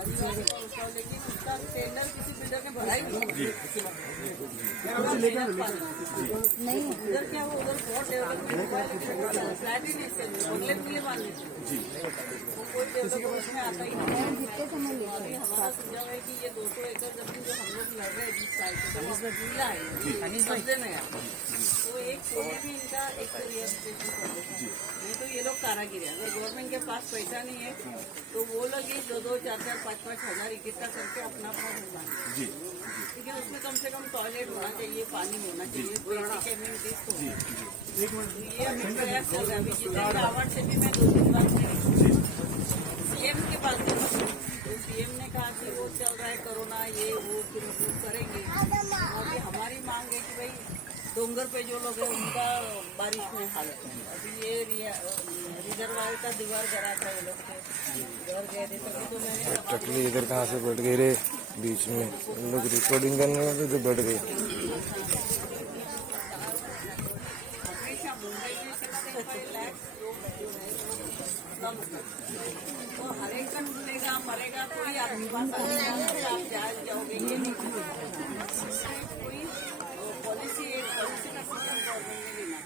आदिवासी का उसका, लेकिन उसका टेंडर किसी बिल्डर ने भरा ही नहीं। नहीं उधर क्या वो उधर बहुत डेवलपमेंट हुआ है, लेकिन फ्लैट ही नहीं सेल, बंगले के लिए मान लेते वो कोई डेवलपमेंट उसमें आता ही नहीं। अभी हमारा सुझाव है कि ये 200 एकड़ जमीन जो हम लोग लड़ रहे हैं 20 साल से, मिला है कब्जे में है, तो एक कोने भी इनका एक रियल स्टेट कर देता है। नहीं तो ये लोग कारागिर है। अगर गवर्नमेंट के पास पैसा नहीं है तो वो लोग ये 2-2, 4-4, 5-5 हजार इकट्ठा करके अपना भरवाएं। क्योंकि उसमें कम से कम टॉयलेट होना चाहिए, पानी होना चाहिए, ये अभी प्रयास चल रहा है। अभी जितेंद्र अवार्ड से भी मैं 2-3 बार सीएम के पास गई, तो सीएम ने कहा कि वो चल रहा है कोरोना, ये वो फिर करेंगे। अभी हमारी मांग है कि भाई डोंगर पे जो लोग हैं उनका बारिश में हालत है। अभी ये रिजर्वायर का दीवार करा था, ये लोग घर गए थे, तभी तो मैंने टकली इधर कहाँ से बैठ गए रे बीच में, हम लोग रिकॉर्डिंग करने में तो बैठ गए। हमेशा मुंबई में 65 लाख लोग तो हर एक का मिलेगा मरेगा, कोई आपके पास आप जाओगे ये नहीं। कोई पॉलिसी का सिस्टम गवर्नमेंट ने लेना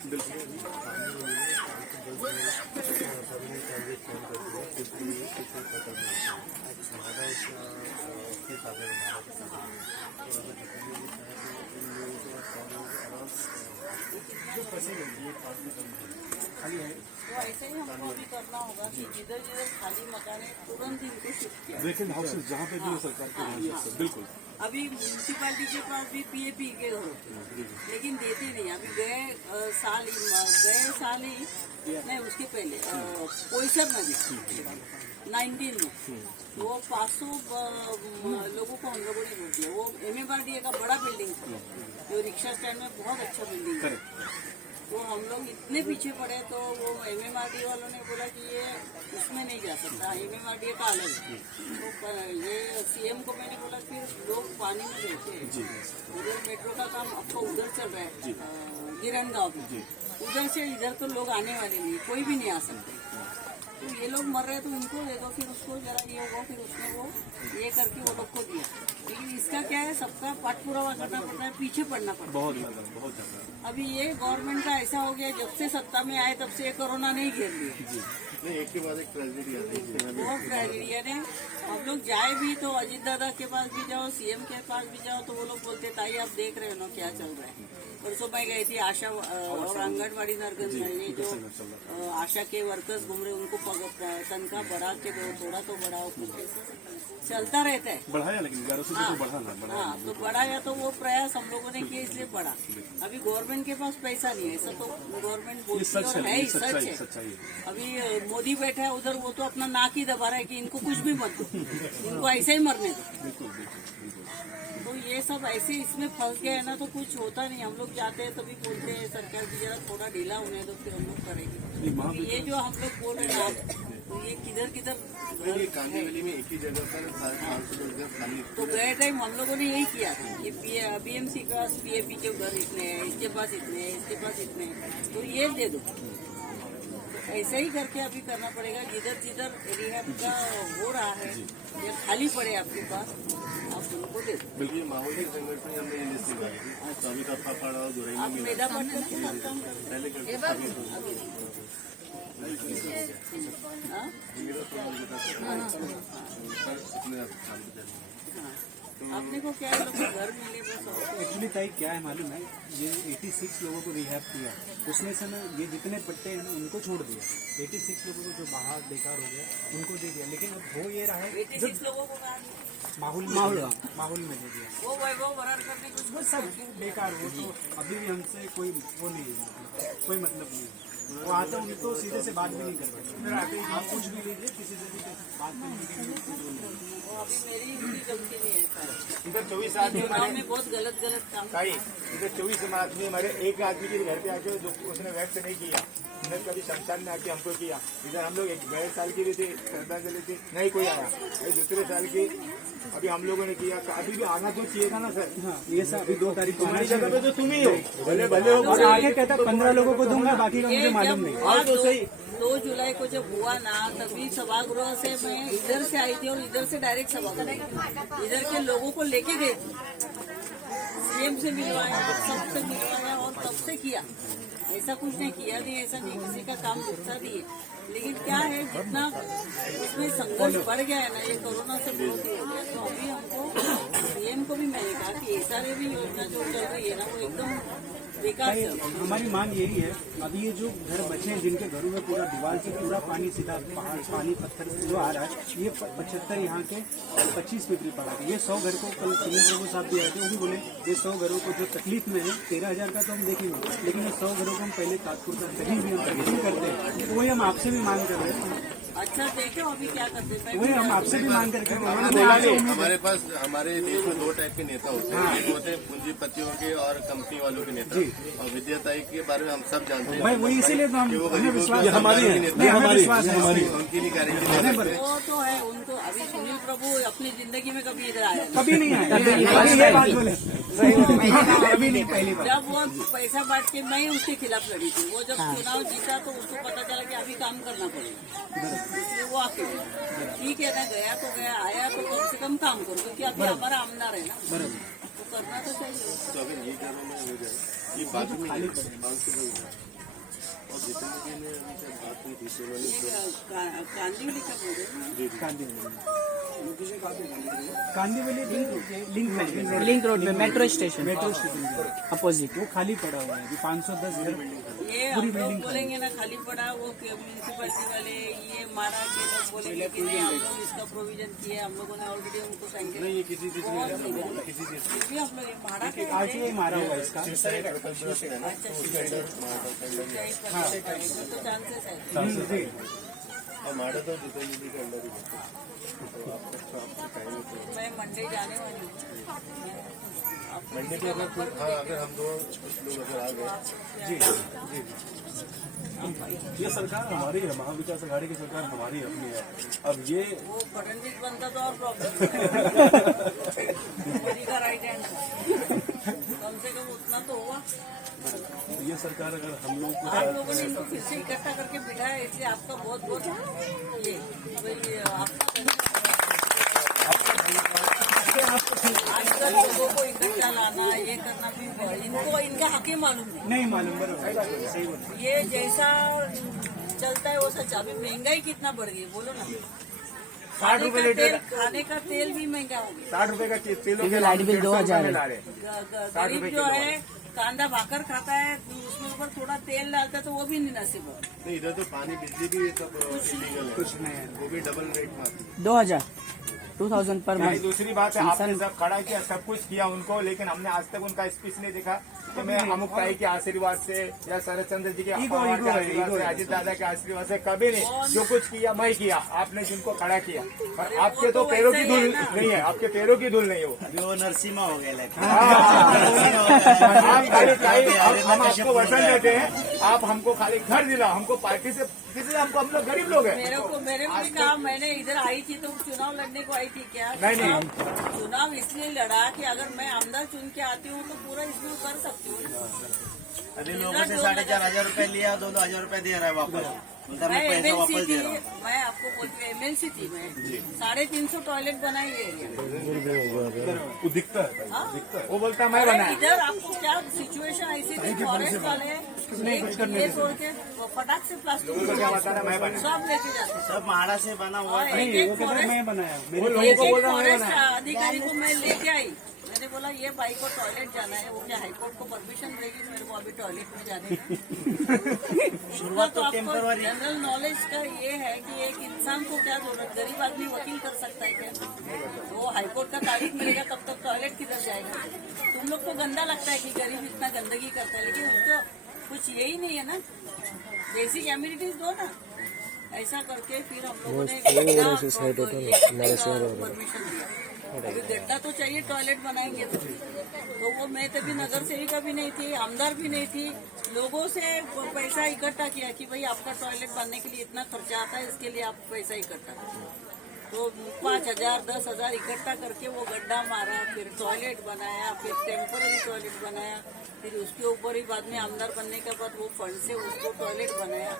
तो ऐसे ही हमको भी करना होगा कि जिधर जिधर खाली मकान है तुरंत इनको शिफ्ट किया। वेकेंट हाउसेज जहाँ पे भी है सरकार के बिल्कुल। अभी म्यूनसिपालिटी के पास भी पीएपी के घर होते हैं, लेकिन देते नहीं। अभी गए साल ही नहीं, उसके पहले कोईसर नदी 19 में वो 500 लोगों को हम लोगों ने वोट दिया। वो MMRDA का बड़ा बिल्डिंग था, जो रिक्शा स्टैंड में बहुत अच्छा बिल्डिंग है। तो हम लोग इतने पीछे पड़े तो वो MMRDA वालों ने बोला कि ये उसमें नहीं जा सकता, MMRDA का अलग है। तो ये सीएम को मैंने बोला फिर लोग पानी में रहते हैं, उधर मेट्रो का काम आपको उधर चल रहा है गिरन गाँव में, उधर से इधर तो लोग आने वाले नहीं, कोई भी नहीं आ सकते। तो ये लोग मर रहे तो उनको दे दो, फिर उसको जरा ये होगा, फिर उसने वो ये करके वो लोग को दिया। लेकिन इसका क्या है, सबका पाठपुरावा करना पड़ता है, पीछे पड़ना पड़ता है बहुत ज्यादा। अभी ये गवर्नमेंट का ऐसा हो गया, जब से सत्ता में आए तब से कोरोना नहीं घेर लिया। एक के बाद एक ट्रेजेडी आती है, बहुत ट्रेजेडी है। हम लोग जाए भी तो अजीत दादा के पास भी जाओ, सीएम के पास भी जाओ, तो वो लोग बोलते ताई आप देख रहे हो ना क्या चल रहा है। परसों मैं गई थी आशा और आंगनबाड़ी नरगंज में, ये जो आशा के वर्कर्स घूम रहे उनको तनख्वाह बढ़ा के दो, थोड़ा तो बढ़ाओ, कुछ चलता रहता है। बढ़ाया लेकिन 1100 तो बढ़ाना। हाँ तो बढ़ाया तो वो प्रयास हम लोगों ने किया, इसलिए बढ़ा। अभी गवर्नमेंट के पास पैसा नहीं है, ऐसा तो गवर्नमेंट बोलती है और है ही, सच है। अभी मोदी बैठा है उधर, वो तो अपना नाक ही दबा रहा है कि इनको कुछ भी मत दो, इनको ऐसे ही मरने दो। तो ये सब ऐसे इसमें फंस गए है ना, तो कुछ होता नहीं। हम लोग जाते हैं तभी बोलते हैं सरकार की जरा थोड़ा ढीला होने दो, फिर हम लोग करेंगे। ये जो हम लोग बोल रहे हैं तो ये किधर कांदीवली में एक ही जगह पर 500 खाली। तो गए टाइम हम लोगों ने यही किया था कि BMC के पास PAP के घर इतने हैं, इसके पास इतने हैं, इसके पास इतने हैं, तो ये दे दो। ऐसे ही करके अभी करना पड़ेगा। जिधर जिधर रिहैब का हो रहा है या खाली पड़े आपके पास, आप उनको दे दो। बिल्कुल माहौल के संगठन में हमने इंडस्ट्री लगाई थी, स्वामी का पापड़ और गुरई आप मेधा पाटकर के साथ काम करें। पहले करते आपने को क्या है, लोग घर मिले बस। एक्चुअली ताई क्या है मालूम है, ये 86 लोगों को रिहैब किया, उसमें से ना ये जितने पट्टे हैं उनको छोड़ दिया। 86 लोगों को जो बाहर बेकार हो गया उनको दे दिया, लेकिन अब हो ये रहा है 86 लोगों को माहौल में दे दिया। वो वैभव बरार करने कुछ वो सब बेकार, वो तो अभी भी हमसे कोई वो नहीं है, कोई मतलब नहीं है। वो आते हैं तो सीधे से बात भी नहीं कर पाते, फिर आते हैं आप कुछ भी लीजिए, किसी से भी बात करने के लिए अभी मेरी इतनी जल्दी नहीं है। इधर 24 आदमी चुनाव में बहुत गलत काम। इधर 24 आदमी हमारे एक आदमी के घर पे आके जो उसने वैक्स नहीं किया, हमने कभी शमशान में आके हमको किया। इधर हम लोग एक 1.5 साल की भी थी श्रद्धांजलि थी, नहीं कोई आया। ये दूसरे साल की अभी हम लोगों ने किया। अभी भी आना तो चाहिए था ना सर। हाँ, ये सब अभी 2 तारीख को हमारी जगह पे तो तुम ही हो, भले भले हो। और आगे कहता 15 लोगों को दूंगा, बाकी का मुझे मालूम नहीं। और तो सही 2 जुलाई को जब हुआ ना, तभी सभागृह से मैं इधर से आई थी और इधर से डायरेक्ट सभागृह इधर के लोगों को लेके गई थी। सीएम से मिलवाया, सबसे मिलवाया और तब से किया। ऐसा कुछ नहीं किया नहीं, ऐसा नहीं किसी का काम रुकता नहीं है। लेकिन क्या है, जितना उसमें संघर्ष बढ़ गया है ना, ये कोरोना से बहुत ही हो गया। तो अभी हमको सीएम को भी मैंने कहा कि ऐसा भी योजना जो चल रही है ना, वो एकदम बेकार चल रही है। हमारी मांग यही है, अभी ये जो घर बचे हैं जिनके घरों में पूरा दीवार से पूरा पानी सीधा पहाड़ पानी पत्थर जो आ रहा है, ये 75 यहाँ के 25 मीटर पड़ा है। ये 100 घर को कल सुनील प्रभु साहब भी आए थे, वो भी बोले ये 100 घरों को जो तकलीफ में है 13,000 का तो हम देखेंगे, लेकिन ये 100 घरों को हम पहले ताजपुर का कहीं भी हम नहीं करते हैं। तो वही हम आपसे भी मांग कर रहे हैं। अच्छा देखो अभी क्या करते हैं। वही हम आपसे भी मांग करके हमारे पास हमारे देश में 2 टाइप के नेता होते हैं। एक होते हैं पूंजीपतियों के और कंपनी वालों के नेता, और विद्याताई के बारे में हम सब जानते हैं। भाई वही इसीलिए तो कि वो हमें गरीबों विश्वास के है, हमारी है, नेता हमें विश्वास है हमारी। उनकी नहीं गारंटी दे सकते। वो तो है, उनको अभी सुनील प्रभु अपनी जिंदगी में कभी इधर आया नहीं। कभी नहीं आया, ये बात बोले अभी नहीं, पहली बार। जब वो पैसा बांट के मैं उसके खिलाफ लड़ी थी, वो जब चुनाव जीता तो उसको पता चला कि अभी काम करना पड़ेगा, इसलिए वो आके ठीक है ना, गया तो गया, आया तो कम से कम काम करो, क्योंकि अभी हमारा आमदार है ना, तो करना तो चाहिए। तो अगर ये कार्य में हो जाए, ये बात में और जितने भी ने अभी तक बात हुई थी सोनाली कांदिवली का बोल रहे कांदीवली लिंक रोड में मेट्रो स्टेशन अपोजिट वो खाली पड़ा हुआ है, अभी 510 घर। ये हम लोग बोलेंगे ना खाली पड़ा, वो म्यूनसिपलिटी वाले ये मारा के लोग बोलेंगे कि नहीं हम लोग इसका प्रोविजन किए, हम लोगों ने ऑलरेडी उनको सैंक्शन नहीं, ये किसी चीज में किसी चीज फिर भी हम लोग भाड़ा के आज ही मारा हुआ है इसका। तो चांसेस है। और माड़ा तो जितेंद्र के अंदर ही मैं मंडे जाने वाली हूँ। मंडे को अगर हम 2 लोग अगर आ गए। जी जी ये सरकार हमारी है, महाविकास आघाड़ी की सरकार हमारी अपनी है। अब ये वो फडणवीस बनता तो और प्रॉब्लम मोदी का राइट हैंड, कम से कम उतना तो हुआ। ये सरकार अगर हम लोग को आप लोगों ने इनको फिर से इकट्ठा करके बिठाया, इसलिए आपका बहुत बहुत ये आजकल लोगों को इकट्ठा लाना, ये करना भी इनको इनका हक ही मालूम नहीं मालूम, बराबर सही बोल। नहीं। ये जैसा चलता है वो सच। अभी महंगाई कितना बढ़ गई बोलो ना, 60 रुपए लीटर, खाने का तेल भी महंगा हो गया। 60 रुपए का किलो के लाइट बिल 2000 ला रहे। गरीब जो है कांदा भाकर खाता है, उसके ऊपर थोड़ा तेल डालता है तो वो भी नहीं नसीब हो। नहीं, इधर तो पानी बिजली भी सब इलीगल है, कुछ नहीं है। वो भी डबल रेट में आती है। 2000 पर नहीं, मंथ। दूसरी बात है आपने सब खड़ा किया, सब कुछ किया उनको, लेकिन हमने आज तक उनका स्पीच नहीं देखा कि मैं अमुक भाई के आशीर्वाद से या शरद चंद्र जी के आशीर्वाद से, अजित दादा के आशीर्वाद से, कभी नहीं। जो कुछ किया मैं किया, आपने जिनको खड़ा किया, और आपके तो पैरों की धूल नहीं है, आपके पैरों की धूल नहीं है वो नरसिम्हा हो गया। हम आपको वचन देते हैं, आप हमको खाली घर दिला, हमको पार्टी से किसी हमको, हम लोग गरीब लोग हैं। मेरे को भी कहा, मैंने इधर आई थी तो चुनाव लड़ने को आई थी क्या? नहीं। चुनाव इसलिए लड़ा कि अगर मैं आमदार चुन के आती हूँ तो पूरा इसमें कर सकती हूँ। अभी लोगों से 4,500 रुपए लिया, 2,000 रुपए दे रहा है वापस। उनका मैं मैं पैसा एमएलसी वापस थी, दे रहा हूँ। मैं आपको बोलती हूँ एमएलसी थी मैं, 350 टॉयलेट बनाई है एरिया। वो दिखता है, हाँ? वो बोलता मैं अरे बनाया। इधर आपको क्या सिचुएशन ऐसी थी, फॉरेस्ट वाले ये छोड़ के फटाक से प्लास्टिक क्या बता रहा मैं बनाया। सब लेके जाते हैं। सब महाड़ा से बना हुआ और है। एक वो कहता है मैं बनाया, वो लोगों को बोल रहा मैं फॉरेस्ट बनाया। अधिकारी को मैं लेके आई, मैंने बोला ये भाई को टॉयलेट जाना है, वो क्या हाईकोर्ट को परमिशन देगी मेरे को अभी टॉयलेट में जाने की? शुरुआत तो आपको टेम्पररी। जनरल नॉलेज का ये है कि एक इंसान को क्या जरूरत, गरीब आदमी वकील कर सकता है क्या? वो हाईकोर्ट का तारीख मिलेगा तब तक टॉयलेट किधर जाएगा? तुम लोग को गंदा लगता है कि गरीब इतना गंदगी करता है, लेकिन उसको कुछ यही नहीं है ना, बेसिक एम्यूनिटीज दो ना। ऐसा करके फिर हम लोगों ने परमिशन दिया। अभी गड्ढा तो चाहिए, टॉयलेट बनाएंगे तो वो मैं तभी नगर सेविका भी नहीं थी, आमदार भी नहीं थी, लोगों से पैसा इकट्ठा किया कि भाई आपका टॉयलेट बनने के लिए इतना खर्चा आता है, इसके लिए आप पैसा इकट्ठा करो। तो 5,000 10,000 इकट्ठा करके वो गड्ढा मारा, फिर टॉयलेट बनाया, फिर टेम्पररी टॉयलेट बनाया, फिर उसके ऊपर ही बाद में आमदार बनने के बाद वो फंड से उसको टॉयलेट बनाया।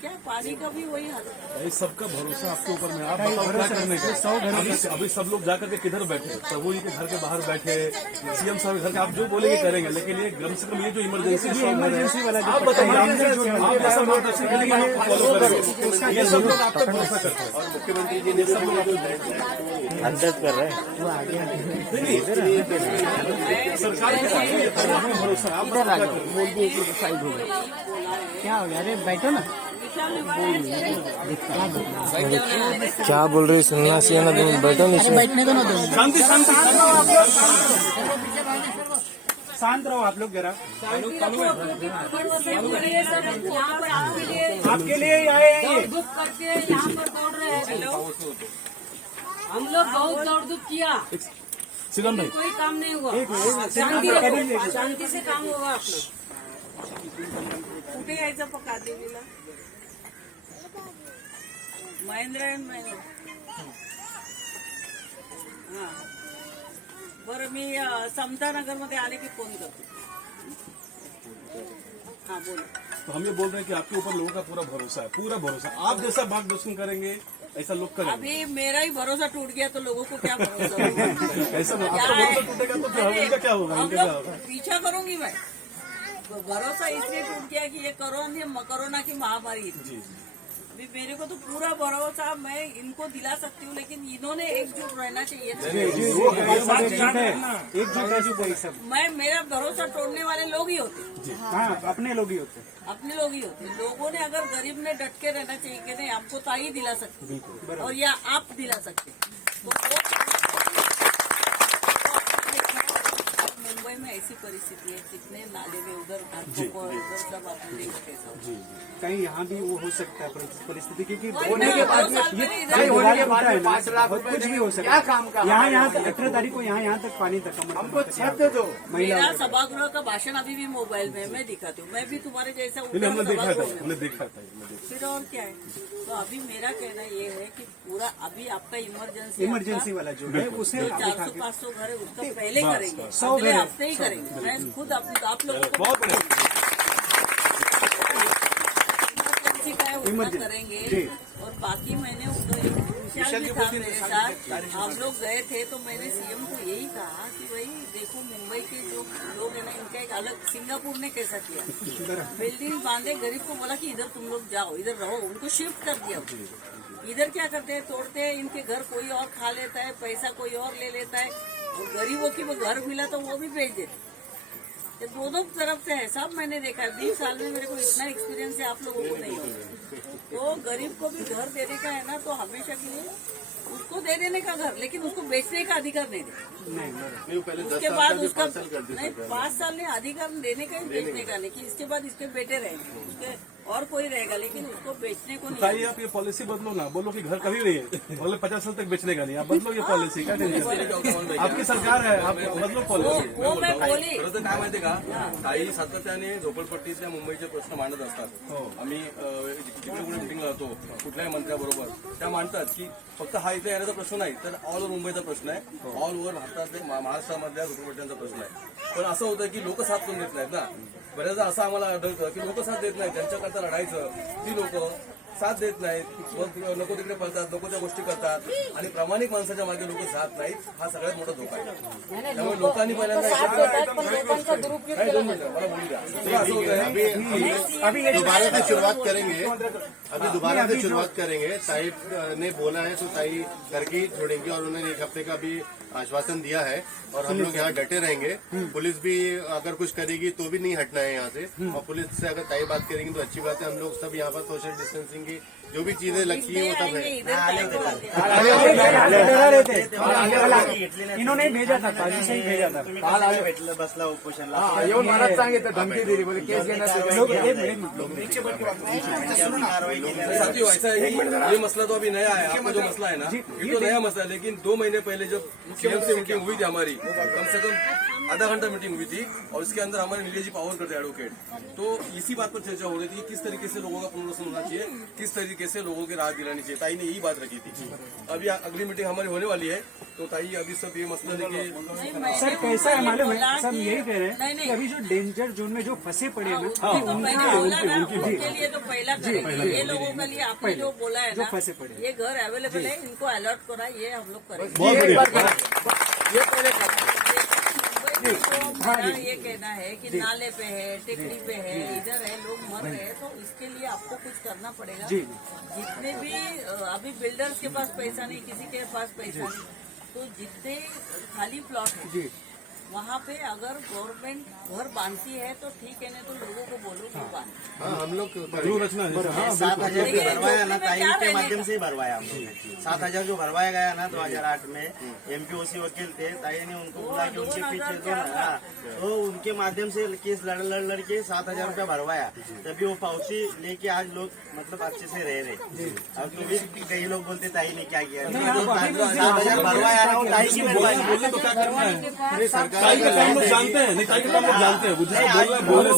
क्या पानी का भी वही हाल है। भाई सबका भरोसा आपके ऊपर में, आप बताओ क्या करने का। अभी सब लोग जाकर के किधर बैठे, प्रभु जी के घर के बाहर बैठे, सीएम साहब के घर के, आप जो बोलेंगे करेंगे, लेकिन ये कम से कम ये जो इमरजेंसी वाला आप बताइए, फॉलो करेंगे, ये सब लोग आप पर भरोसा करते हैं और मुख्यमंत्री जी ने सब लोग अंदाज कर रहे हैं। सरकार के साथ भरोसा, आप क्या हो गया? अरे बैठो ना। क्या बोल रही सन्यासी है ना, तुम बैठो अरे नीचे। बैठने दो ना तुम। शांति शांति शांत रहो आप लोग जरा। आपके लिए ही आए हैं ये। दुख करके यहाँ पर दौड़ रहे हैं। हम लोग बहुत दौड़ दुख किया, सिगम भाई कोई काम नहीं हुआ। शांती से काम होगा अपना। कुठे यायचं पका देवीला? महेंद्र अँड महेंद्र. हा बरं, मी समतानगर मध्ये आले की फोन करतो. हाँ बोलो. तो हम ये बोल रहे हैं कि आपके ऊपर लोगों का पूरा भरोसा है, पूरा भरोसा। आप जैसा मार्गदर्शन करेंगे ऐसा लोग करेंगे। अभी मेरा ही भरोसा टूट गया तो लोगों को क्या भरोसा होगा? ऐसा आपका भरोसा टूटेगा तो फिर इनका क्या होगा, इनका क्या होगा? पीछा करूंगी मैं. तो भरोसा इसलिए टूट गया कि ये कोरोना की महामारी थी. अभी मेरे को तो पूरा भरोसा मैं इनको दिला सकती हूँ, लेकिन इन्होंने एकजुट रहना चाहिए. मैं मेरा भरोसा तोड़ने वाले लोग ही होते. हाँ, अपने लोग ही होते। अपने लोग ही होते. लोगों ने अगर गरीब ने डट के रहना चाहिए कि नहीं आपको ताई दिला सकते और या आप दिला सकते. मुंबई में ऐसी परिस्थिति है, कितने नाले में उधर उधर सब आपने देखते हैं. कहीं यहाँ भी वो हो सकता है परिस्थिति, क्योंकि होने के बाद होने के बाद में 5 लाख रुपए कुछ भी हो सकता क्या है. काम का? यहाँ 18 तारीख को यहाँ तक पानी तक हमको छत दो। मेरा सभागृह का भाषण अभी भी मोबाइल में मैं दिखाती हूँ. मैं भी तुम्हारे जैसा हमने देखा था, सभागृह में. हमने देखा था। फिर और क्या है. तो अभी मेरा कहना ये है कि पूरा अभी आपका इमरजेंसी वाला जो है उसे 400-500 घर है उसका पहले करेंगे, 100 अगले घर। हफ्ते ही करेंगे. मैं खुद आप लोगों को बहुत बढ़िया। इमरजेंसी का है उतना करेंगे. और बाकी मैंने विशाल भी था मेरे साथ, हम लोग गए थे तो मैंने सीएम को यही कहा कि भाई देखो मुंबई के जो लोग है ना, इनका एक अलग सिंगापुर ने कैसा किया, बिल्डिंग बांधे, गरीब को बोला कि इधर तुम लोग जाओ, इधर रहो, उनको शिफ्ट कर दिया. इधर क्या करते हैं, तोड़ते हैं, इनके घर कोई और खा लेता है, पैसा कोई और ले लेता है, और गरीबों की वो घर मिला तो वो भी बेच देते. ये दोनों तरफ से है, सब मैंने देखा है. 20 साल में मेरे को इतना एक्सपीरियंस है, आप लोगों को नहीं होगा. तो गरीब को भी घर देने का है ना, तो हमेशा के लिए उसको दे देने का घर, लेकिन उसको बेचने का अधिकार नहीं दे. पहले 10 उसके साल बाद का भी उसका 5 साल कर देते नहीं 5 साल ने अधिकार देने का ही, बेचने का नहीं. कि इसके बाद इसके बेटे रहेंगे, उसके और कोई रहेगा, लेकिन उसको बेचने को नहीं. ताई आप ये पॉलिसी बदलो ना, बोलो कि घर कभी नहीं है, बोले 50 साल तक बेचने का नहीं. आप बदलो ये पॉलिसी, क्या टेंशन, आपकी सरकार है, आप बदलो पॉलिसी. वो मैं बोली. खरं तर काय माहितीये का, ताई सातत्याने झोपडपट्टीतल्या मुंबईचे प्रश्न मांडत असतात. आम्ही जिकडे कुठे मिटिंगला जातो कुठल्याही मंत्र्याबरोबर, त्या मांडतात की फक्त हा इथे येण्याचा प्रश्न नाही, तर ऑल ओव्हर मुंबईचा प्रश्न आहे, ऑल ओव्हर भारतातले महाराष्ट्रामधल्या झोपडपट्ट्यांचा प्रश्न आहे. पण असं होतं की लोक साथ करून देत नाहीत ना. बऱ्याचदा असं आम्हाला आढळतं की लोक साथ देत नाहीत, त्यांच्याकरता लढायचं, ती लोक साथ देत नाहीत, नको तिकडे पळतात, नकोच्या गोष्टी करतात, आणि प्रामाणिक माणसाच्या मागे लोक जात नाहीत. हा सगळ्यात मोठा धोका आहे. त्यामुळे लोकांनी पहिल्यांदा नाही, 2 मिनिटं मला बोलू द्या. असं होतं अभी दोबारा से शुरुआत करेंगे. अभी दोबारा से शुरुआत करेंगे. साहिब ने बोला है तो ताई करके ही छोड़ेंगे, और उन्होंने 1 हफ्ते का भी आश्वासन दिया है, और हम लोग यहाँ डटे रहेंगे. पुलिस भी अगर कुछ करेगी तो भी नहीं हटना है यहाँ से, और पुलिस से अगर ताई बात करेंगी तो अच्छी बात है. हम लोग सब यहाँ पर सोशल डिस्टेंसिंग बाकी जो भी चीजें लगती है वो सब है। इन्होंने भेजा था, ताजी से ही भेजा था। भेटलं बसला उपोषणला येऊन मलाच सांगितलं, धमकी दिली, बोले केस घेण्यासाठी कारवाई केली साथियों ऐसा है कि ये मसला तो अभी नया है, आपका जो मसला है ना ये तो नया मसला है, लेकिन 2 महीने पहले जब सीएम से मीटिंग हुई थी हमारी, कम से कम आधा घंटा मीटिंग हुई थी और इसके अंदर हमारे नीलेश जी पावर करते एडवोकेट, तो इसी बात पर चर्चा हो रही थी कि किस तरीके से लोगों का पुनर्वसन होना चाहिए, किस तरीके से लोगों की राहत दिलानी चाहिए। ताई ने यही बात रखी थी। अभी अगली मीटिंग हमारी होने वाली है, तो ताई अभी सब ये मसला लेके सर कैसा है मालूम है, सब यही कह रहे हैं कि अभी जो डेंजर जोन में जो फंसे पड़े हैं ना, उनके लिए तो पहला करेंगे। ये लोगों के लिए आपने जो बोला है जो ना, फंसे पड़े ये घर अवेलेबल है, इनको अलर्ट करा, ये हम लोग करेंगे। मेरा ये कहना है कि नाले पे है, टेकड़ी पे है, इधर है, लोग मर रहे हैं, तो इसके लिए आपको कुछ करना पड़ेगा। जितने भी अभी बिल्डर्स के पास पैसा नहीं, किसी के पास पैसा नहीं, तो जितने खाली प्लॉट है वहाँ पे अगर गवर्नमेंट घर बांधती है तो ठीक है, नहीं तो लोगों को बोलो कि बांध। हाँ, हम लोग जरूर रचना है। 7,000 जो भरवाया ना, ताई के माध्यम से ही भरवाया हम लोगों ने। 7,000 जो भरवाया गया ना 2008 में, एमपीओसी वकील थे, ताई ने उनको बोला कि उनके पीछे दो ना, तो उनके माध्यम से केस लड़ के 7,000 रुपया भरवाया, तभी वो पावती लेके आज लोग मतलब अच्छे से रह रहे। अब तो भी कई लोग बोलते ताई ने क्या किया, 7,000 भरवाया ना, वो ताई की बोलने तो क्या करना है, ताई का काम लोग जानते हैं, नहीं ताई का काम लोग जानते हैं, मुझे बोलने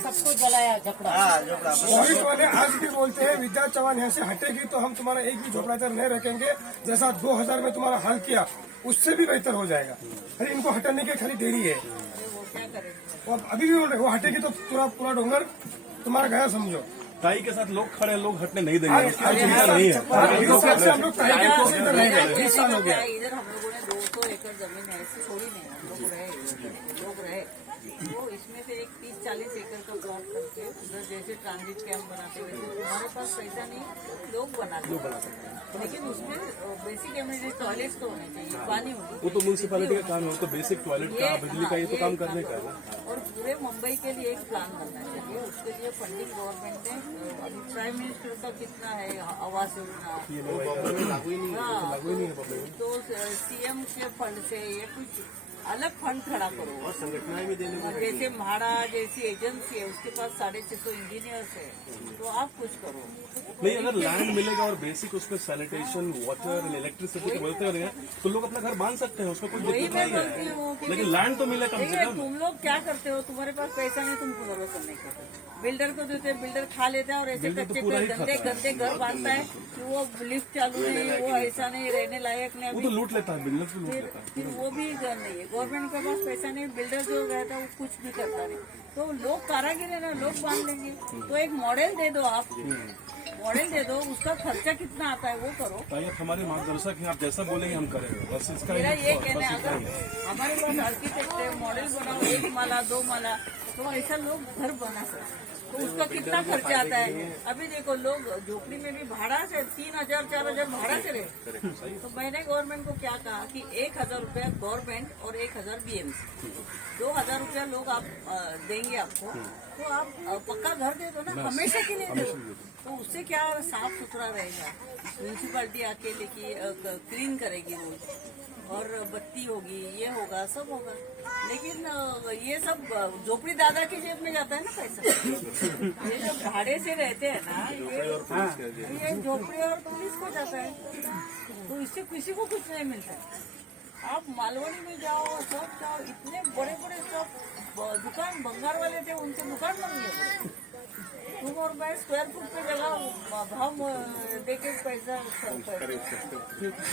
सबको जलाया झपड़ा। पुलिस वाले आज भी बोलते हैं विद्या चौहान यहाँ से हटेगी तो हम तुम्हारा एक भी झोपड़ा इधर नहीं रखेंगे, जैसा 2000 में तुम्हारा हाल किया उससे भी बेहतर हो जाएगा। अरे इनको हटाने की खाली देरी है, वो अभी भी बोल रहे वो हटेगी तो पूरा डोंगर तुम्हारा गया समझो। ताई के साथ लोग खड़े हैं, लोग हटने नहीं देंगे, चिंता नहीं है। हम लोग ताई के कोशिश कर रहे हैं, 20 साल हो गया। इधर हम लोगों ने 200 एकड़ जमीन है, ऐसी थोड़ी नहीं है, लोग रहे तो इसमें से एक 30-40 एकड़ का प्लॉट करके उधर जैसे ट्रांजिट कैंप बनाते हुए, हमारे पास पैसा नहीं, लोग बनाते हैं, लेकिन उसमें बेसिक एमिनिटी टॉयलेट्स तो होने चाहिए, पानी होनी। वो तो म्यूनसिपैलिटी का काम है, वो तो बेसिक टॉयलेट का, बिजली का, ये तो काम करने का है। और पूरे मुंबई के लिए एक प्लान बनना चाहिए, उसके लिए फंडिंग गवर्नमेंट ने अभी प्राइम मिनिस्टर का कितना है आवास योजना, तो सीएम के फंड से ये कुछ अलग फंड खड़ा करो और संगठनाएं भी देने, जैसे म्हाड़ा जैसी एजेंसी है उसके पास 650 इंजीनियर्स है, तो आप कुछ करो। नहीं, अगर लैंड मिलेगा और बेसिक उसमें सैनिटेशन, वाटर एंड इलेक्ट्रिसिटी बोलते रहे तो लोग अपना घर बांध सकते हैं, उसमें कोई दिक्कत नहीं है, लेकिन लैंड तो मिले कम से कम। तुम लोग क्या करते हो, तुम्हारे पास पैसा नहीं, तुम पुनर्वसन नहीं करते, बिल्डर को देते, बिल्डर खा लेता है और ऐसे कच्चे गंदे घर बांधता है कि वो लिफ्ट चालू नहीं, वो ऐसा नहीं, रहने लायक नहीं। वो तो लूट लेता है, बिल्डर लूट लेता है, फिर वो भी घर नहीं है, गवर्नमेंट के पास पैसा नहीं, बिल्डर जो रहता है वो कुछ भी करता नहीं, तो लोग कारागिर है ना, लोग बांध लेंगे। तो एक मॉडल दे दो, आप मॉडल दे दो, उसका खर्चा कितना आता है वो करो। ताई हमारे मार्गदर्शक हैं, आप जैसा बोलेंगे हम करेंगे, बस इसका मेरा ये कहना है, अगर हमारे पास आर्किटेक्ट है, मॉडल बनाओ, 1 माला 2 माला, तो ऐसा लोग घर बना सकते, तो उसका कितना खर्चा आता है। अभी देखो लोग झोपड़ी में भी भाड़ा से 3,000-4,000 भाड़ा से रहे, तो मैंने गवर्नमेंट को क्या कहा कि 1,000 रुपया गवर्नमेंट और 1,000 बीएमसी, 2,000 रुपया लोग आप देंगे आपको, तो आप पक्का घर दे दो ना, हमेशा के लिए दे दो, तो उससे क्या साफ सुथरा रहेगा, म्यूनसिपालिटी आके लेके क्लीन करेगी रोज, और बत्ती होगी, ये होगा, सब होगा, लेकिन ये सब झोपड़ी दादा की जेब में जाता है ना पैसा। ये जो भाड़े से रहते हैं ना, ये झोपड़ी और पुलिस को जाता है, तो इससे किसी को कुछ नहीं मिलता है। आप मालवनी में जाओ, सब जाओ, इतने बड़े बड़े सब दुकान, बंगार वाले थे, उनसे दुकान बन गए, तुम और मैं स्क्वायर फुट पे जगह भाव देके पैसा,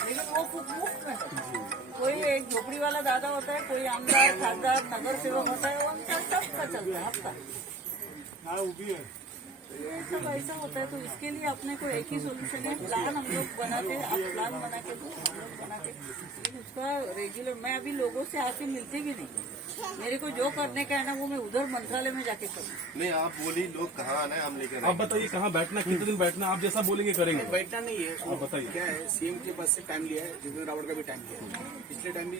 लेकिन वो कुछ मुफ्त में, कोई एक झोपड़ी वाला दादा होता है, कोई आमदार, खासदार, नगर सेवक होता है, वो उनका सबका चलता है आपका। ये सब ऐसा होता है, तो इसके लिए अपने को एक ही सोल्यूशन है, प्लान हम लोग बनाते हैं। आप प्लान बना के दो, हम लोग बना के, लेकिन उसका रेगुलर मैं अभी लोगों से आके मिलते भी नहीं। मेरे को जो करने का है ना वो मैं उधर मंत्रालय में जाके करूँ। नहीं, आप बोली लोग कहाँ आना है, हम लेकर आप बताइए कहाँ बैठना, कितने दिन बैठना, आप जैसा बोलेंगे करेंगे। बैठना नहीं है, आप बताइए। क्या है, सीएम के पास से टाइम लिया है, जितेंद्र रावत का भी टाइम लिया है। पिछले टाइम भी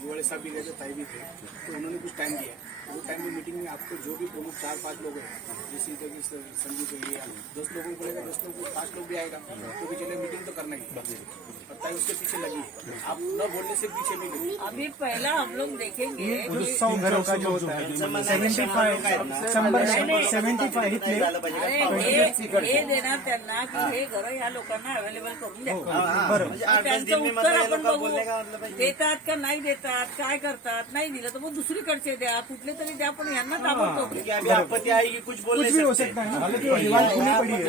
युवाड़े साहब भी गए थे, ताई भी थे, तो उन्होंने कुछ टाइम दिया। वो टाइम में मीटिंग में आपको जो भी प्रमुख 4-5 लोग हैं, जैसे कि संजू के लिए 10 लोगों को बोलेगा, 10 लोगों को 5 लोग भी आएगा, तो भी चले मीटिंग तो करना ही है। और ताई उसके पीछे लगी है, आप न बोलने से पीछे नहीं लगी। अभी पहला हम लोग देखेंगे 100 घरों का जो होता है 75 इतने हे देणार त्यांना की हे घर या लोकांना अवेलेबल करून द्या. त्यांचं उत्तर आपण बघू, देतात का नाही देतात, काय करतात. नाही दिलं तर मग दुसरीकडचे द्या, कुठले तरी द्या, पण यांना ताबडतोब द्या. अभी आपत्ति आएगी, कुछ बोल नहीं सकते।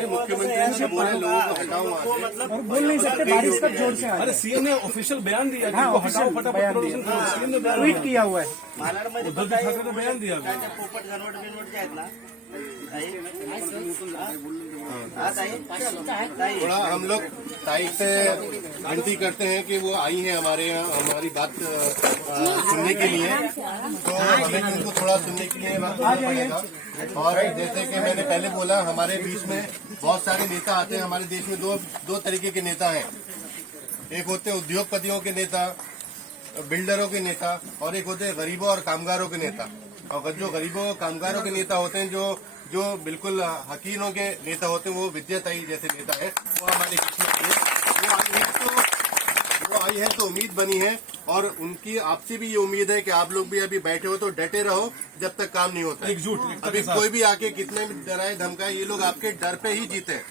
मुख्यमंत्री ने बोला लोगों को हटाओ वहाँ से। और बोल नहीं सकते, बारिश का जोर से अरे सीएम ने ऑफिशियल बयान दिया, हटाओ फटाफट सीएम ने बयान ट्वीट किया हुआ है। मालाडमध्ये उद्धव ठाकरे ने बयान दिया। काय ते पोपट घनवट बिनवट जे आहेत ना, ताई थोड़ा हम लोग ताई से विनती करते हैं कि वो आई हैं हमारे यहाँ हमारी बात सुनने के लिए, तो हमें उनको थोड़ा सुनने के लिए बात करना पड़ेगा। और जैसे कि मैंने पहले बोला, हमारे बीच में बहुत सारे नेता आते हैं। हमारे देश में दो तरीके के नेता हैं, एक होते हैं उद्योगपतियों के नेता, बिल्डरों के नेता, और एक होते हैं गरीबों और कामगारों के नेता। और जो गरीबों और कामगारों के नेता होते हैं, जो बिल्कुल हकीरों के नेता होते हैं, वो विद्याताई जैसे नेता है, वो हमारे वो आई है तो उम्मीद बनी है। और उनकी आपसे भी ये उम्मीद है कि आप लोग भी अभी बैठे हो तो डटे रहो जब तक काम नहीं होता। एकजुट अभी कोई भी आके कितने भी डराए धमकाए, ये लोग आपके डर पे ही जीते हैं।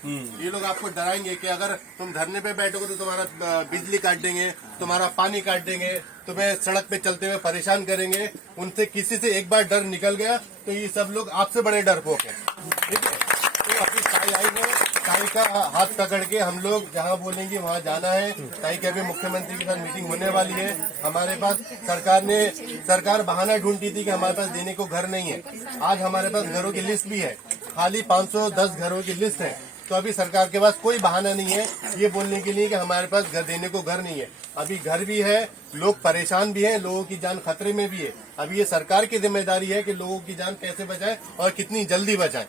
ये लोग आपको डराएंगे कि अगर तुम धरने पे बैठोगे तो तुम्हारा बिजली काट देंगे, तुम्हारा पानी काट देंगे, तुम्हें सड़क पे चलते हुए परेशान करेंगे। उनसे किसी से एक बार डर निकल गया तो ये सब लोग आपसे बड़े डरपोक हैं, ठीक है। तो अभी ताई आई है, ताई का हाथ पकड़ के हम लोग जहाँ बोलेंगे वहाँ जाना है। ताई की अभी मुख्यमंत्री के साथ मीटिंग होने वाली है। हमारे पास सरकार बहाना ढूंढती थी कि हमारे पास देने को घर नहीं है। आज हमारे पास घरों की लिस्ट भी है, खाली 510 घरों की लिस्ट है। तो अभी सरकार के पास कोई बहाना नहीं है ये बोलने के लिए कि हमारे पास घर देने को घर नहीं है। अभी घर भी है, लोग परेशान भी हैं, लोगों की जान खतरे में भी है। अभी ये सरकार की जिम्मेदारी है कि लोगों की जान कैसे बचाए और कितनी जल्दी बचाए।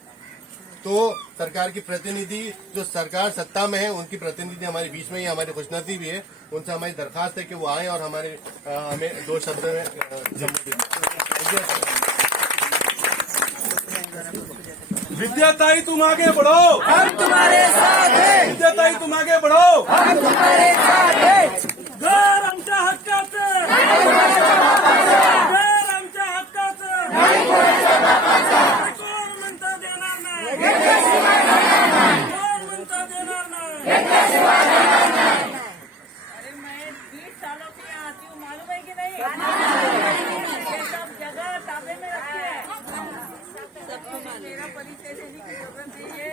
तो सरकार की प्रतिनिधि जो सरकार सत्ता में है, उनकी प्रतिनिधि हमारे बीच में ही हमारी खुशनसीब भी है। उनसे हमारी दरखास्त है कि वो आए और हमें 2 शब्द में विद्याताई तुम आगे बढ़ो, हम तुम्हारे साथ हैं। विद्याताई तुम आगे बढ़ो, हम तुम्हारे साथ हैं। घर आमच्या हक्काचं, घर आमच्या हक्काचं, कोण म्हणता देणार नाही, कोण म्हणता देणार नाही। अरे मैं 20 सालों से यहाँ आती हूँ, मालूम है कि नहीं? ये सब जगह ताबे में रखी है। सबको मेरा परिचय देने की जरूरत नहीं है।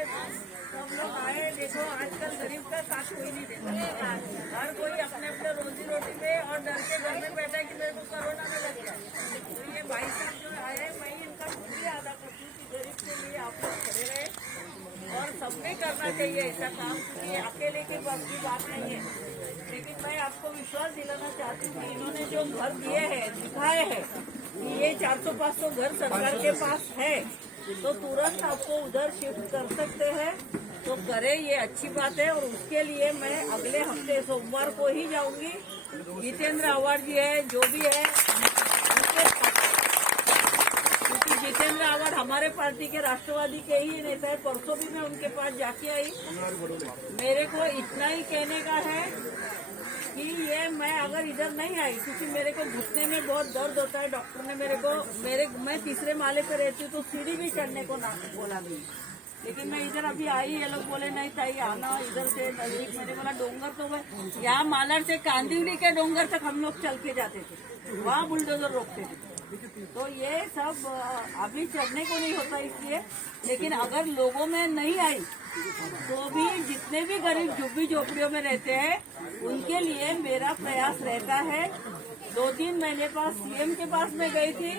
सब लोग आए, देखो आजकल गरीब का साथ कोई नहीं देता। हर कोई अपने अपने रोजी रोटी पे और डर के घर में बैठा है कि मेरे को कोरोना में लग गया। तो ये भाई साहब जो आए, मैं इनका शुक्रिया अदा करती हूँ कि गरीब के लिए आप लोग खड़े रहे। और सबने करना चाहिए ऐसा काम, क्योंकि अकेले के बस की बात नहीं है। लेकिन मैं आपको विश्वास दिलाना चाहती हूँ कि इन्होंने जो घर दिए हैं, दिखाए हैं, ये 400-500 घर सरकार के पास है, तो तुरंत आपको उधर शिफ्ट कर सकते हैं। तो करें, ये अच्छी बात है। और उसके लिए मैं अगले हफ्ते सोमवार को ही जाऊंगी। जितेंद्र आवाड जी है, जो भी है, क्योंकि जितेंद्र आवाड हमारे पार्टी के राष्ट्रवादी के ही नेता है। परसों भी मैं उनके पास जाके आई। मेरे को इतना ही कहने का है कि ये मैं अगर इधर नहीं आई, क्योंकि मेरे को घुटने में बहुत दर्द होता है। डॉक्टर ने मैं 3रे माले पे रहती हूँ, तो सीढ़ी भी चढ़ने को ना बोला नहीं। लेकिन मैं इधर अभी आई, ये लोग बोले नहीं ताई आना इधर से नजदीक। मैंने बोला डोंगर तो मैं यहाँ मालाड से कांदिवली के डोंगर तक हम लोग चल के जाते थे, वहाँ बुलडोजर रोकते थे। तो ये सब अभी चढ़ने को नहीं होता इसलिए। लेकिन अगर लोगों में नहीं आई तो भी जितने भी गरीब झुग्गी झोपड़ियों में रहते हैं, उनके लिए मेरा प्रयास रहता है। 2-3 महीने पास सीएम के पास में गई थी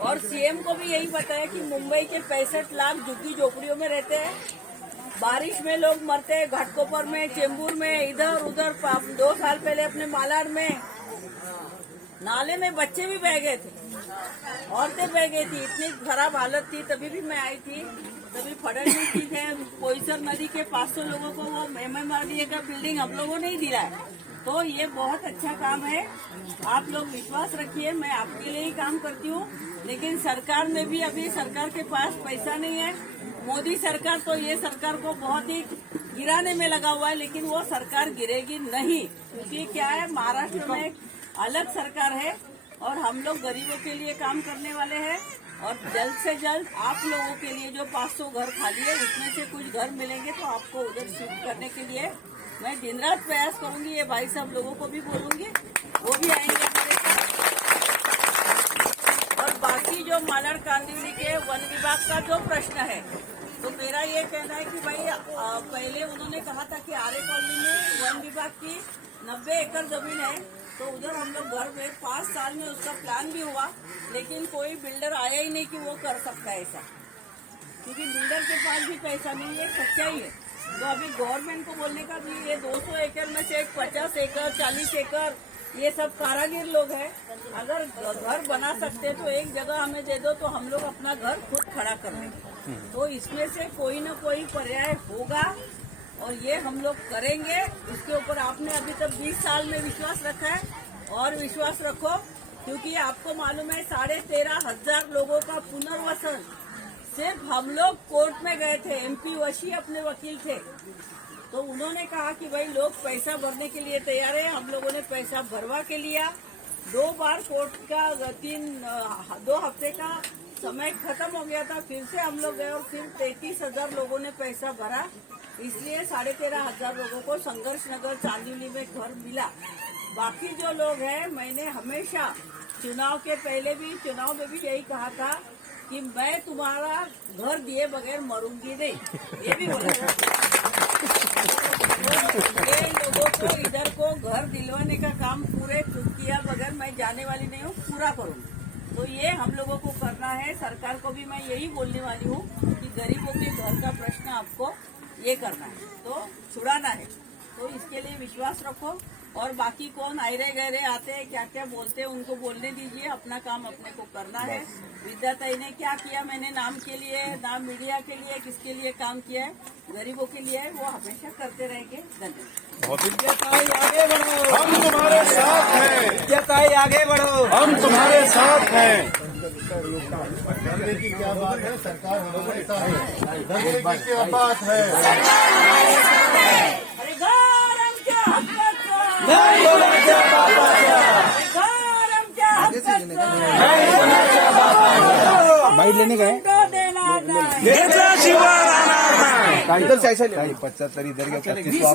और सीएम को भी यही बताया कि मुंबई के 65 लाख झुग्गी झोपड़ियों में रहते हैं। बारिश में लोग मरते हैं, घाटकोपर में, चेंबूर में, इधर उधर। 2 साल पहले अपने मालाड में नाले में बच्चे भी बह गए थे, औरतें बह गई थी, इतनी खराब हालत थी। तभी भी मैं आई थी, तभी फडणवीस जी ने कोयसर नदी के 500 लोगों को वो MMRDA का बिल्डिंग हम लोगों ने ही दिया है। तो ये बहुत अच्छा काम है, आप लोग विश्वास रखिए। मैं आपके लिए ही काम करती हूँ, लेकिन सरकार में भी अभी सरकार के पास पैसा नहीं है। मोदी सरकार तो ये सरकार को बहुत ही गिराने में लगा हुआ है, लेकिन वो सरकार गिरेगी नहीं, क्योंकि क्या है, महाराष्ट्र में एक अलग सरकार है और हम लोग गरीबों के लिए काम करने वाले हैं। और जल्द से जल्द आप लोगों के लिए जो 500 घर खाली है, उसमें से कुछ घर मिलेंगे तो आपको उधर शिफ्ट करने के लिए मैं दिन रात प्रयास करूंगी। ये भाई साहब लोगों को भी बोलूंगी, वो भी आएंगे हमारे साथ। और बाकी जो मालाड कांदिवली के वन विभाग का जो प्रश्न है, तो मेरा ये कहना है कि भाई पहले उन्होंने कहा था कि आर्य कॉलोनी में वन विभाग की 90 एकड़ जमीन है, तो उधर हम लोग घर में 5 साल में उसका प्लान भी हुआ, लेकिन कोई बिल्डर आया ही नहीं कि वो कर सकता है ऐसा, क्योंकि बिल्डर के पास भी पैसा नहीं है, सच्चाई है। तो अभी गवर्नमेंट को बोलने का भी, ये 200 एकड़ में से 50 एकड़ 40 एकड़ ये सब कारागिर लोग हैं, अगर घर बना सकते हैं तो एक जगह हमें दे दो, तो हम लोग अपना घर खुद खड़ा कर लेंगे। तो इसमें से कोई न कोई पर्याय होगा और ये हम लोग करेंगे। इसके ऊपर आपने अभी तक 20 साल में विश्वास रखा है, और विश्वास रखो, क्योंकि आपको मालूम है 13,500 लोगों का पुनर्वसन सिर्फ हम लोग कोर्ट में गए थे। MP वशी अपने वकील थे, तो उन्होंने कहा कि भाई लोग पैसा भरने के लिए तैयार है। हम लोगों ने पैसा भरवा के लिया, 2 बार कोर्ट का 2 हफ्ते का समय खत्म हो गया था, फिर से हम लोग गए और फिर 33,000 लोगों ने पैसा भरा। इसलिए 13,500 लोगों को संघर्ष नगर चांदिवली में घर मिला। बाकी जो लोग हैं, मैंने हमेशा चुनाव के पहले भी, चुनाव में भी यही कहा था कि मैं तुम्हारा घर दिए बगैर मरूंगी नहीं, ये भी बोला। ये लोगों को इधर को घर दिलवाने का काम पूरे किया बगैर मैं जाने वाली नहीं हूँ, पूरा करूँगी। तो ये हम लोगों को करना है। सरकार को भी मैं यही बोलने वाली हूँ कि गरीबों के घर का प्रश्न आपको ये करना है, तो छुड़ाना है। तो इसके लिए विश्वास रखो। और बाकी कौन आयरे गहरे आते हैं, क्या क्या बोलते हैं, उनको बोलने दीजिए, अपना काम अपने को करना है। विद्याताई ने क्या किया, मैंने नाम के लिए, नाम मीडिया के लिए, किसके लिए काम किया है, गरीबों के लिए, वो हमेशा करते रहेंगे। धन्यवाद। विद्याताई आगे बढ़ो, हम तुम्हारे साथ हैं। विद्याताई आगे बढ़ो, हम तुम्हारे साथ हैं। डरने की क्या बात है, सरकार हमारे साथ है। डरने की क्या बात है, अरे गौरम क्या हक्काचा, नहीं बोलायच्या बापाच्या, गौरम क्या हक्काचा, नाही बोलायच्या बापाच्या, बाईट लेने गए तो देणार नाही। घेतल्याशिवाय राहणार नाही. काही 75 इधर 25